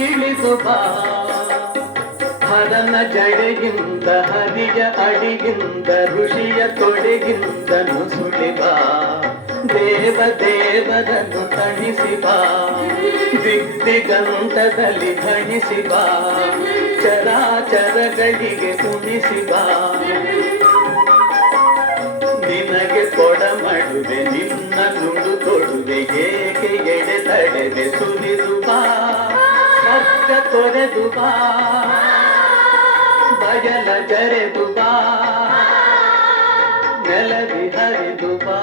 ಇಳಿದು ಬಾ ಹರನ ಜಡೆಗಿಂದ ಹರಿಯ ಅಡಿಗಿಂದ ಋಷಿಯ ತೊಡೆಗಿಂದ ನುಸುಳಿ ಬಾ ದೇವ ದೇವರನ್ನು ತಣಿಸಿ ಬಾ ದಿಗ್ದಿಗಂತದಲ್ಲಿ ಧಣಿಸಿ ಬಾ ಚರಾಚರಗಳಿಗೆ ಉಣಿಸಿ ಬಾ ನಿನಗೆ ಕೊಡಮಡುವೆ ನಿನ್ನ ನುಡು ತೊಡುವೆ ಏಕೆ ಎಡೆ ತಡೆವೆ ಸುರಿದು ಬಾ ಸ್ವರ್ಗ ತೊರೆದು ಬಾ ಬಯಲ ಜರೆದು ಬಾ ನೆಲದಿ ಹರಿದು ಬಾ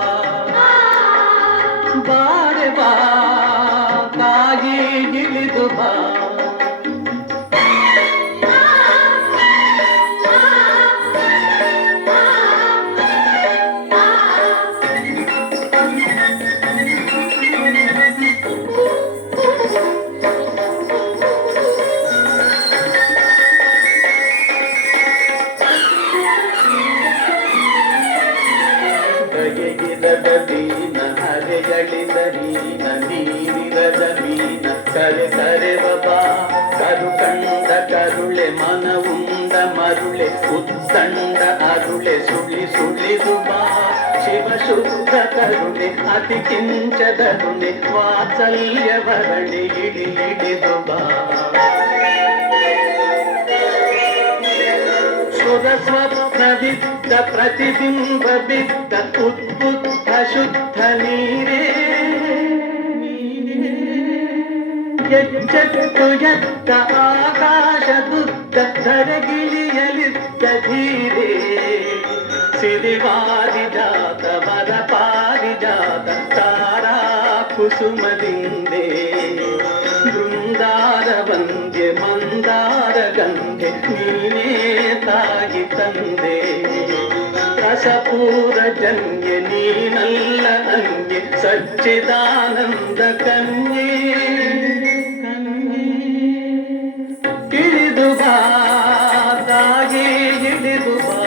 ಬಾರೆ ಬಾ ತಾಯಿ ಇಳಿದು ಬಾ ದಯೆಗಿರದ ದೀನ ಹರೆಗಳಿದ ನೀನ ನೀರಿರದ ಮೀನ ಕರೆ ಕರೆವ ಬಾ ಕರು ಕಂಡ ಕರುಳೆ ಮನವುಂಡ ಮರುಳೆ ಉತ್ತಂಡ ಅರುಳೆ ಸುಳಿ ಸುಳಿದು ಬಾ ಶಿವ ಶುದ್ಧ ಕರುಣೆ ಅತಿ ಕಿಂಚದರುಣೆ ವಾತ್ಸಲ್ಯವರಣೆ ಇಡಿ ಹಿಡಿದು ಬಾ ಸ್ವಪ್ನವಿದ್ದ ಪ್ರತಿಬಿಂಬ ಬಿದ್ದ ಉದ್ಬುದ್ಧ ಶುದ್ಧ ನೀರೇ ಎಚ್ಚೆತ್ತು ಎತ್ತ ಆಕಾಶದುದ್ದ ಧರೆಗಿಳಿಯಲಿದ್ದ ಧೀರೇ ಸಿರಿವಾರಿಜಾತ ವರ ಪಾರಿಜಾತ ತಾರಾ ಕುಸುಮದಿಂದೇ ಬೃಂದಾರ ವಂದ್ಯೆ ಮಂದಾರ ಗಂಗೆ ನೀನೇ ತಾಯಿ ತಂದೆ ರಸಪೂರ ಜನ್ಯೆ ನೀನಲ್ಲ ಅನ್ಯೆ ಸಚ್ಚಿದಾನಂದ ಕನ್ಯೆ ಇಳಿದು ಬಾ ತಾಯಿ ಇಳಿದು ಬಾ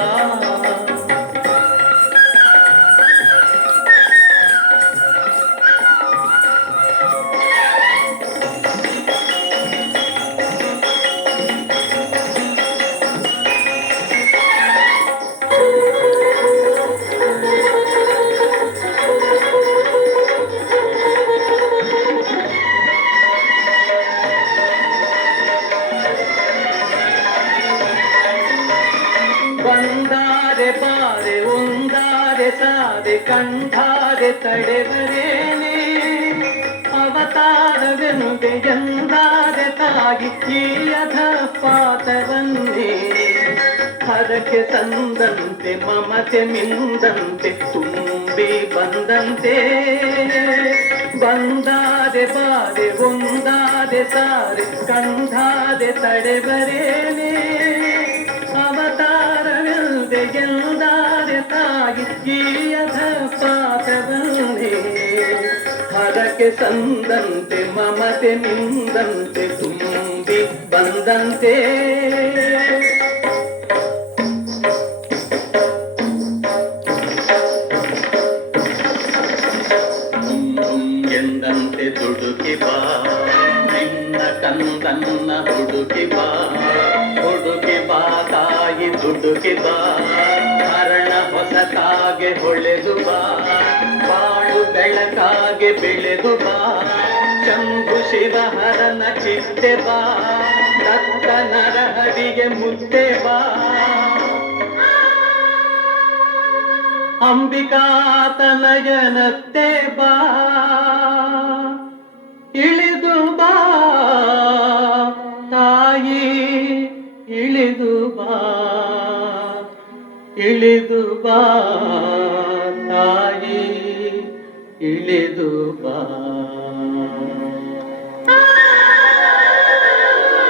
ಬಂದಾರೆ ಬಾರೆ ಒಂದಾರೆ ಸಾರೆ ಕಂಠಾರೆ ತಡೆವರೇನೆ ಅವತಾರವೆನುದೆ ಎಂದಾರೆ ತಾಗಿ ಈ ಅಧ ಪಾತವನ್ನೇ ಹರಕೆ ತಂದಂತೆ ಮಮತೆ ಮಿಂದಂತೆ ತುಂಬಿ ಬಂದಂತೆ ಬಂದಾರೆ ಬಾರೆ ಒಂದಾರೆ ಸಾರೆ ಕಂಠಾರೆ ತಡೆವರೇನೆ ಅವತಾರವಿಲ್ಲದೆ ಎಂದಾರೆ ತಾಯಿ ಈಯದ ಪಾತ್ರವನ್ನೇ ಹರಕೆ ಸಂದಂತೆ ಮಮತೆ ನಿಂದಂತೆ ತುಂಬಿ ಬಂದಂತೆ ಎಂದಂತೆ ದುಡುಕಿ ಬಾ ನಿನ್ನ ಕಂದನ್ನ ಹುಡುಕಿ ಬಾ ಹುಡುಕಿ ಬಾ ತಾಯಿ ದುಡುಕಿ ಬಾ ಹರಣ ಹೊಸತಾಗೆ ಹೊಳೆದು ಬಾ ಬಾಳು ಬೆಳಕಾಗೆ ಬೆಳೆದು ಬಾ ಶಂಭು ಶಿವ ಹರನ ಚಿಟ್ಟೆ ಬಾ ದತ್ತ ನರಹರಿಗೆ ಮುದ್ದೆ ಬಾ ಅಂಬಿಕಾತನಯನತ್ತೆ ಬಾ ಇಳಿದು ಬಾ ತಾಯಿ ಇಳಿದು ಬಾ ಇಳಿದು ಬಾ ತಾಯಿ ಇಳಿದು ಬಾ